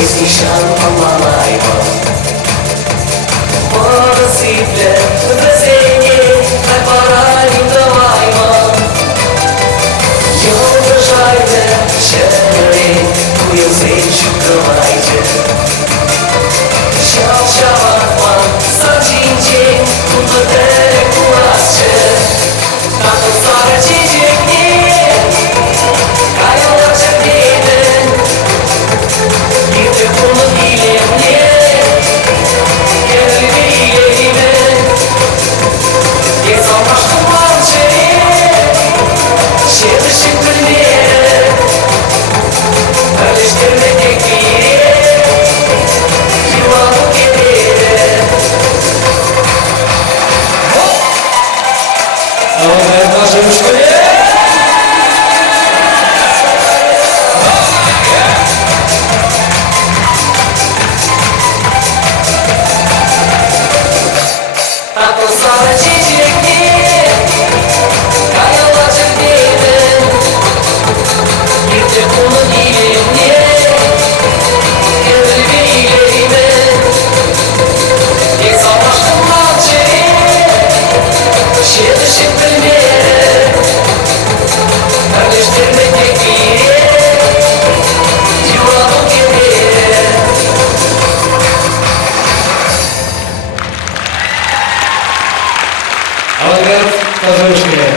Jest nişan anlamayma Parasıyla wezenie Najbardziej dawajma Nie obrażajmy się Tu język szukajcie Siała pan za dzień Tu do tego lascie Na to stare dziecię nie Kają na czerwienie Gdy pomogli mnie Kiedy widzimy Nie zauważ tłumaczenie Siedzę się pilnie Ale sztywny nie kije Siła do kiedy Ale nasze już to jest Same dzieci nie Kają na czerwienie Gdy pomogli mnie Kiedy widzimy Nie zauważ tłumaczenie Siedzę się pilnie Ale sztywny nie kije Dziura do kiedy Ale teraz to już nie.